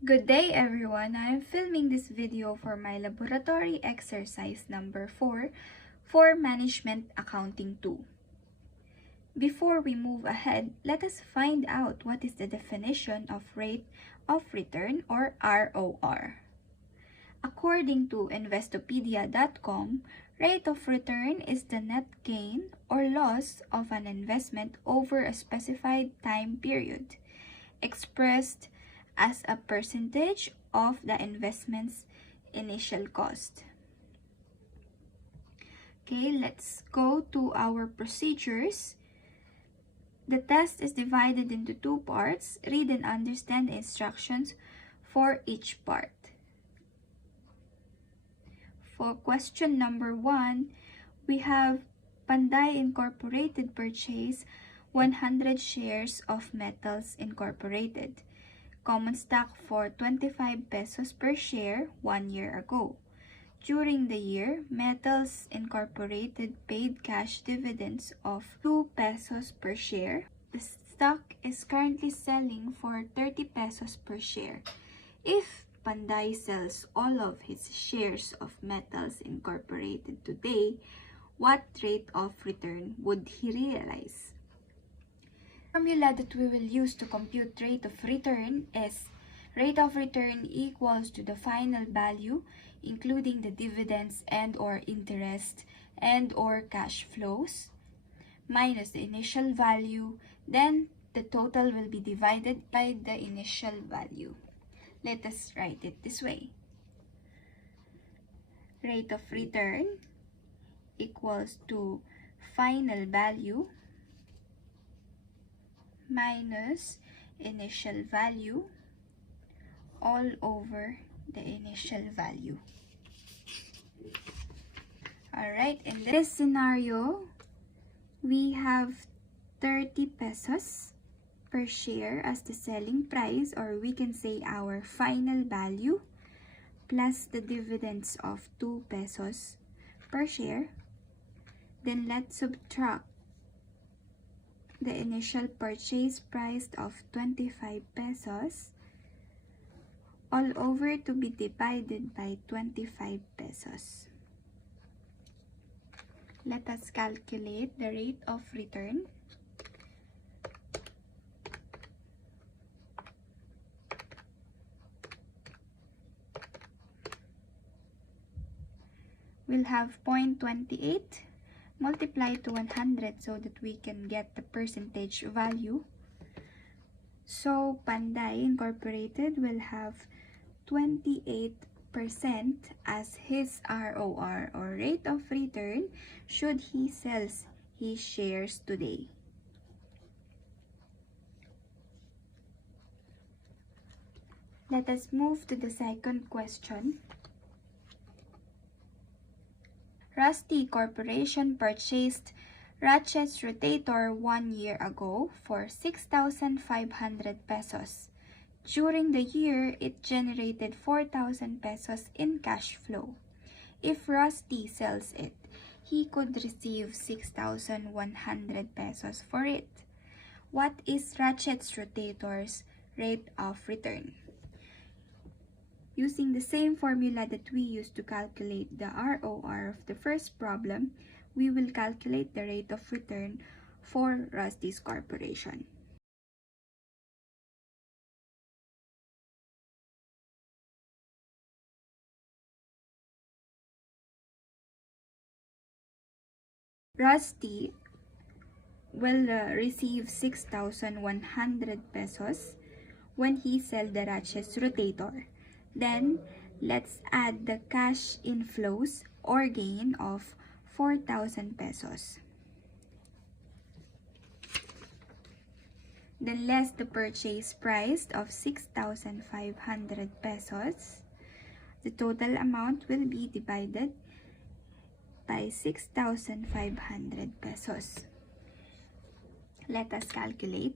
Good day everyone! I am filming this video for my laboratory exercise number 4 for Management Accounting 2. Before we move ahead, let us find out what is the definition of rate of return or ROR. According to Investopedia.com, rate of return is the net gain or loss of an investment over a specified time period, expressed as a percentage of the investment's initial cost. Okay, let's go to our procedures. The test is divided into 2 parts. Read and understand the instructions for each part. For question number 1, we have Panday Incorporated purchase 100 shares of Metals Incorporated common stock for 25 pesos per share 1 year ago. During the year, Metals Incorporated paid cash dividends of 2 pesos per share. The stock is currently selling for 30 pesos per share. If Panday sells all of his shares of Metals Incorporated today, what rate of return would he realize? The formula that we will use to compute rate of return is rate of return equals to the final value, including the dividends and or interest and or cash flows, minus the initial value, then the total will be divided by the initial value. Let us write it this way. Rate of return equals to final value minus initial value all over the initial value. Alright, in this scenario, we have 30 pesos per share as the selling price, or we can say our final value, plus the dividends of 2 pesos per share. Then let's subtract the initial purchase price of 25 pesos all over to be divided by 25 pesos. Let us calculate the rate of return. We'll have 0.28 multiply to 100 so that we can get the percentage value. So Panday Incorporated will have 28% as his ROR or rate of return should he sells his shares today. Let us move to the second question. Rusty Corporation purchased Ratchet's rotator 1 year ago for 6,500 pesos. During the year, it generated 4,000 pesos in cash flow. If Rusty sells it, he could receive 6,100 pesos for it. What is Ratchet's rotator's rate of return? Using the same formula that we used to calculate the ROR of the first problem, we will calculate the rate of return for Rusty's Corporation. Rusty will receive 6,100 pesos when he sells the Ratchet's rotator. Then, let's add the cash inflows or gain of 4,000 pesos. Then less the purchase price of 6,500 pesos. The total amount will be divided by 6,500 pesos. Let us calculate.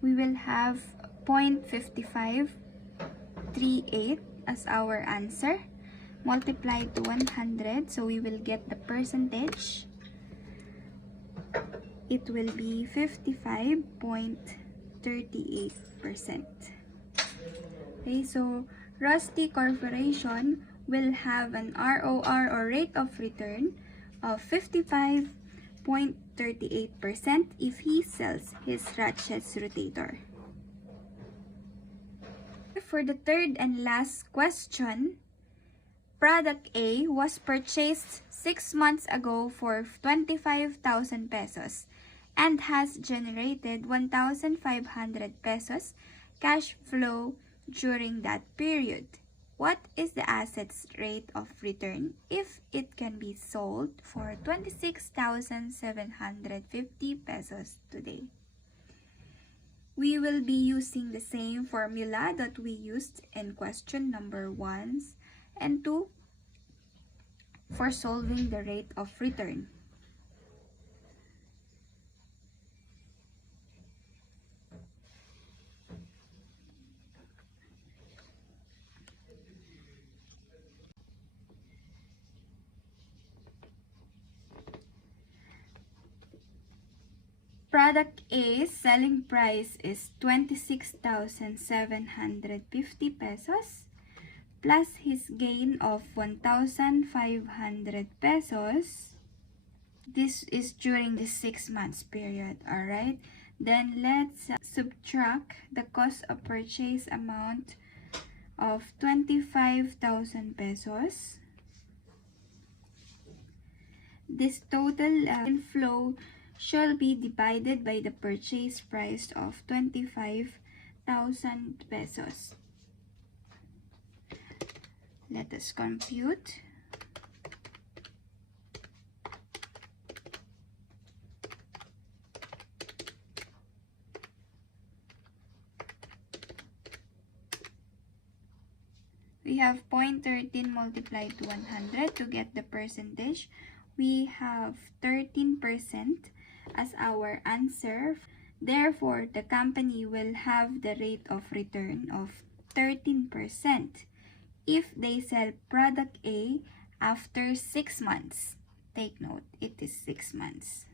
We will have 0.5538 as our answer. multiplied to 100. So we will get the percentage. It will be 55.38%. Okay, so Rusty Corporation will have an ROR or rate of return of 55.38% if he sells his ratchet rotator. For the third and last question, product A was purchased 6 months ago for 25,000 pesos and has generated 1,500 pesos cash flow during that period. What is the asset's rate of return if it can be sold for 26,750 pesos today? We will be using the same formula that we used in question number 1 and 2 for solving the rate of return. Product A's selling price is 26,750 pesos plus his gain of 1,500 pesos. This is during the 6 months period, alright? Then let's subtract the cost of purchase amount of 25,000 pesos. This total inflow shall be divided by the purchase price of 25,000 pesos. Let us compute. We have 0.13 multiplied to 100 to get the percentage. We have 13% as our answer. Therefore, the company will have the rate of return of 13% if they sell product A after 6 months. Take note, it is 6 months.